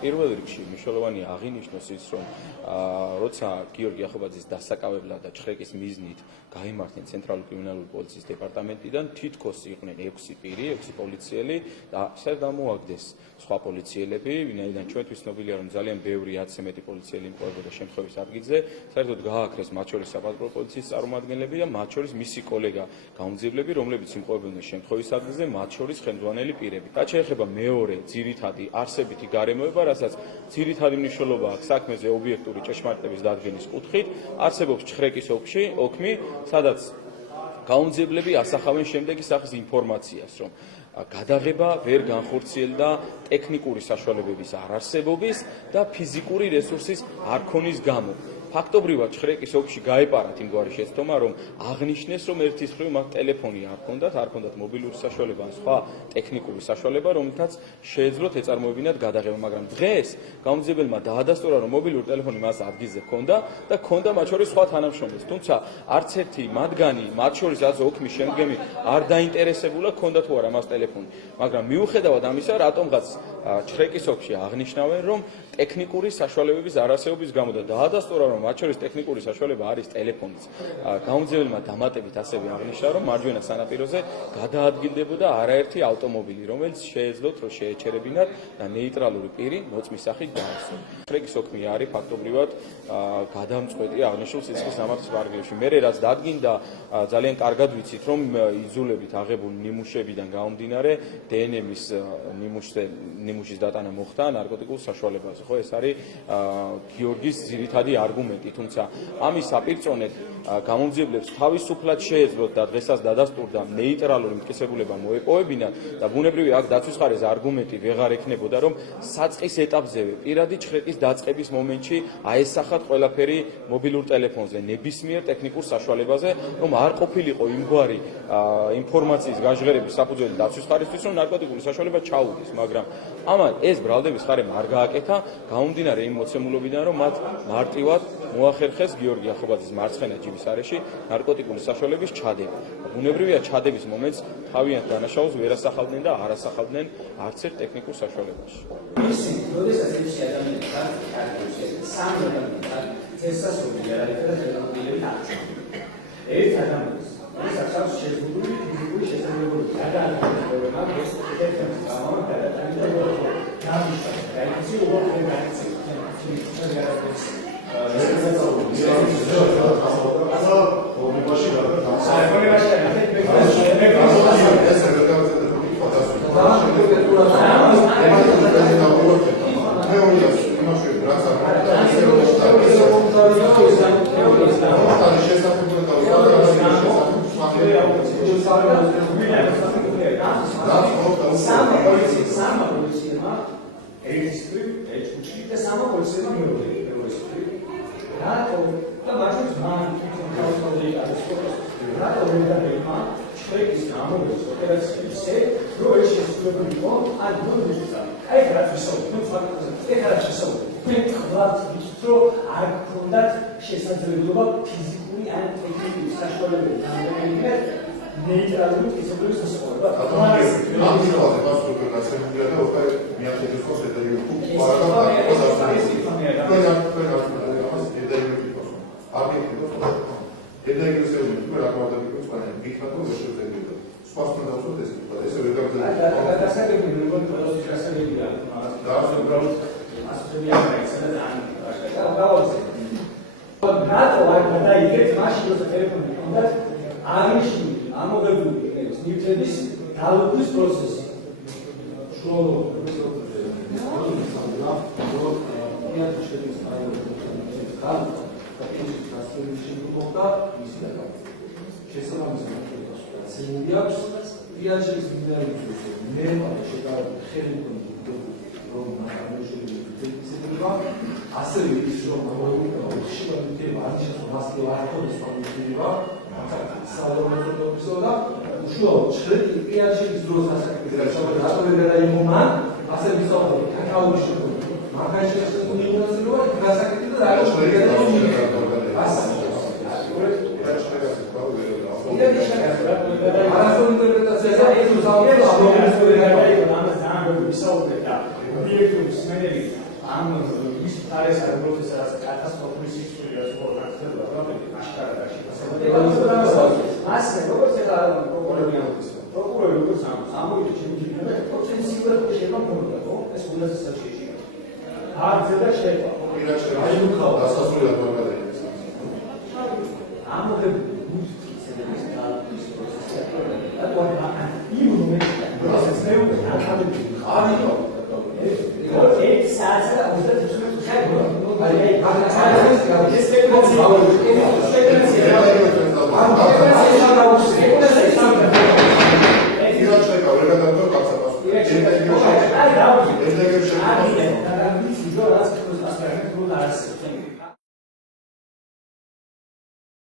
პირველ რიგში მნიშვნელოვანი აღინიშნოს ის, რომ როცა გიორგი ახობაძის დასაკავებლად და ჩხრეკის მიზნით გაიმართნენ ცენტრალური კრიმინალური პოლიციის დეპარტამენტიდან, თითქოს იყვნენ 6 პირი, 6 პოლიციელი და ისე გამოაგდეს სხვა პოლიციელები, ვინაიდან ჩვენთვის ცნობილია, რომ ძალიან ბევრი 1000-ზე მეტი პოლიციელი იმყოფებოდა შემთხვევის ადგილზე, საერთოდ გააქრეს მათ შორის საპატრულო პოლიციის წარმომადგენლები და მათ შორის მისი კოლეგა გაუმძიებლები, რომლებიც იმყოფებოდნენ შემთხვევის ადგილზე, მათ შორის ხელმძღვანელი პირები. რაც შეეხება მეორე ძირითადი არსებითი გარემოება, რასაც ძირითადი მნიშვნელობა აქვს საქმეზე ობიექტური ჭეშმარიტების დადგენის კუთხით, არსებობს ჩხრეკის ოქმი, სადაც გაუმძიებლები ასახავენ შემდეგი სახის ინფორმაციას, რომ გადაღება ვერ განხორციელდა ტექნიკური საშუალებების არარსებობის და ფიზიკური რესურსის არ ქონის გამო. ფაქტობრივად ჩხრეკის ოლქში გაეპარათ იმგვარი შეცდომა, რომ აღნიშნეს, რომ ერთის მხრივ მათ ტელეფონი არ ჰქონდათ მობილური საშუალება ან სხვა ტექნიკური საშუალება, რომელთაც შეეძლოთ ეწარმოებინათ გადაღება, მაგრამ დღეს გაუმძიებელმა დაადასტურა, რომ მობილური ტელეფონი მას ადგილზე ჰქონდა და ჰქონდა მათ შორის სხვა თანამშრომლებს. თუმცა არც ერთი მათგანი, მათ შორის რაც ოქმის შემდგომი არ დაინტერესებულა ჰქონდა თუ არა მას ტელეფონი. მაგრამ მიუხედავად ამისა, რატომღაც ჩხრეკის ოლქში აღნიშნავენ, რომ ტექნიკური საშუალებების არარსებობის გამო და დაადასტურა, რომ მათ შორის ტექნიკური საშუალება არის ტელეფონიც. გაუმძიებელმა დამატებით ასევე აღნიშნა, რომ მარჯვენა სანაპიროზე გადაადგილდებოდა არაერთი ავტომობილი, რომელიც შეეძლოთ რომ შეეჩერებინათ და ნეიტრალური პირი მოწმის სახით დაასვენ. ჩხრეკის ოქმი არის ფაქტობრივად გადამწყვეტი აღნიშნულ სიცხის სამართლის პარაგრაფში. მერე რაც დადგინდა, ძალიან კარგად ვიცით, რომ იძულებით აღებული ნიმუშებიდან გამომდინარე დნმ-ის ნიმუშის დატანა მოხდა ნარკოტიკულ საშუალებაზე. ხო, ეს არის გიორგის ძირითადი არგუმენტი, თუმცა ამის საპირწონედ გამომძიებლებს თავისუფლად შეეძლოთ და დღესაც დადასტურდა ნეიტრალური მტკიცებულება მოეპოვებინათ და ბუნებრივია აქ დაცვის ხარეს არგუმენტი ვეღარ ექნებოდა, რომ საწყის ეტაპზევე პირადი ჩხრეკის დაწყების მომენტში აესახათ ყველაფერი მობილურ ტელეფონზე, ნებისმიერ ტექნიკურ საშუალებაზე, რომ არ ყოფილიყო იმგვარი ინფორმაციის გაჟღერების საფუძველი დაცვის ხარისთვის, რომ ნარკოტიკული საშუალება ჩაუდეს, მაგრამ ამან ეს ბრალდების ხარემ არ გააკეთა, გამომდინარე იმ მოცემულობიდან, რომ მათ მარტივად მოახერხეს გიორგი ახობაძის მარცხენა ჯიბის არეში ნარკოტიკული საშუალების ჩადება. ბუნებრივია ჩადების მომენტს თავიანთ დანაშაულს ვერ ასახავდნენ და არ ასახავდნენ არც ერთ ტექნიკურ საშუალებაში. ისი, როდესაც ეს ადამიანი წესასწაული არაერთად ხელმძღვანელობით აღწევს. ერთ ადამიანს, რომელსაც აქვს შეზღუდული ფიზიკური შესაძლებლობები, გადაადგილება, ეს ერთ-ერთი გამო გადაადგილება გამიშვა, გაიცი უბრალოდ გაიცი. შესაძლებლობა ფიზიკური ან ტექნიკური საშუალებები გამოიყენებინათ ნეიტრალური მტკიცებულის მოსაწყობად. რატო არ გადაიგეთ მაშინ როცა ტელეფონი ჰქონდათ აღნიშნული ამოღებული იქნების ნივთების დალუქვის პროცესი. ასევე ის რომ ხშირად არჩევს მასკი არქონის ფორმირება, საავადმყოფოსა და უშუალოდ ჩხრეკი პიაჩის დროს ასაკეთებს რატომ გადაიღო ასე ვისაუბროთ კაკაოის შეფერილობა. მაგაში ეს უნივერსიტეტი გასაკეთდა და რა შეიძლება არასწორი ინტერპრეტაცია და ეს უზავნა ამას ძალიან ბევრი ვისაუბრეთ და ობიექტური სმენელი ამ ის არის პროცესი რაც კატასტროფული სიკვდილია სპორტსმენებმა რომლებიც აშკარად ასე როგორც ეხლა პროკურორი ამბობს პროკურორი როგორც ამბობს ჩემი პროცესი სიკვდილი შეიძლება მოხდეს ხო ეს უნდა საჭიროა არც და შეიძლება პირად შეიძლება დასასრულად